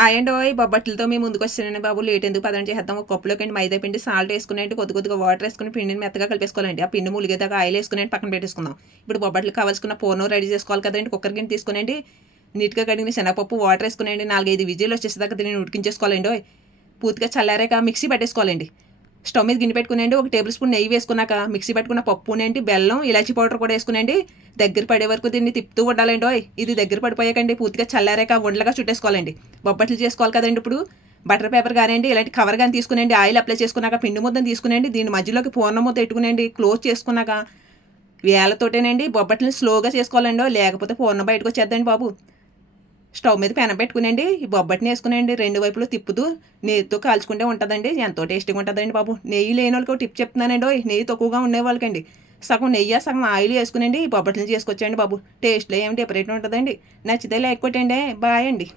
ఏంటోయ్ బొబ్బట్లతో మేము ముందుకొచ్చానండి బాబు. లేట్ ఎందుకు పదండి చేసేద్దాం. ఒక కప్పులోకండి మైదా పిండి, సాల్ట్ వేసుకునేయండి, కొద్ది కొద్దిగా వాటర్ వేసుకొని పిండిని మెత్తగా కలిపేసుకోవాలండి. ఆ పిండి ములిగేదాకా ఆయిల్ వేసుకునేయండి, పక్కన పెట్టేసుకుందాం. ఇప్పుడు బొబ్బట్లకి కావాల్సిన పూర్ణం రెడీ చేసుకోవాలి కదండి. కుక్కర్ గిన్నె తీసుకునేయండి, నీట్గా కడిగిన శనగపప్పు వాటర్ వేసుకునేయండి, 4-5 విజిల్లు వచ్చేసేదాకా దీన్ని ఉడికించేసుకోవాలండి. పూర్తిగా చల్లారాక మిక్సీ పట్టేసుకోవాలండి. స్టవ్ మీద గిన్నె పెట్టుకునేయండి, 1 టేబుల్ స్పూన్ నెయ్యి వేసుకున్నాక మిక్సీ పట్టుకున్న పప్పునేంటి, బెల్లం, ఇలాచీ పౌడర్ కూడా వేసుకునేయండి. దగ్గర పడే వరకు దీన్ని తిప్పుతూ ఉండాలండి. ఇది దగ్గర పడిపోయాకండి పూర్తిగా చల్లారాక ఉండలుగా చుట్టేసుకోవాలండి. బొబ్బట్లు చేసుకోవాలి కదండి. ఇప్పుడు బటర్ పేపర్ కానివ్వండి, ఇలాంటి కవర్ కానీ తీసుకునేయండి, ఆయిల్ అప్లై చేసుకున్నాక పిండి ముద్దను తీసుకునేయండి, దీని మధ్యలోకి పూర్ణ ముద్ద పెట్టుకునేయండి, క్లోజ్ చేసుకున్నాక వేళ్ళతోటేనండి బొబ్బట్లని స్లోగా చేసుకోవాలండి, లేకపోతే పూర్ణం బయటకు వచ్చేద్దండి బాబు. స్టవ్ మీద పెనం పెట్టుకునేయండి, ఈ బొబ్బట్ని వేసుకునేయండి, 2 వైపులు తిప్పుతూ నెయ్యితో కాల్చుకుంటే ఉంటుందండి. ఎంతో టేస్టీగా ఉంటుందండి బాబు. నెయ్యి లేని వాళ్ళకి టిప్ చెప్తున్నానండి. నెయ్యి తక్కువగా ఉండే వాళ్ళకండి సగం నెయ్యి సగం ఆయిల్ వేసుకునేయండి, ఈ బొబ్బట్లని చేసుకొచ్చేయండి బాబు. టేస్ట్లో ఏమి డిఫరెంట్ ఉంటుందండి. నచ్చితే లైక్ కొట్టండి. బాయ్ అండి.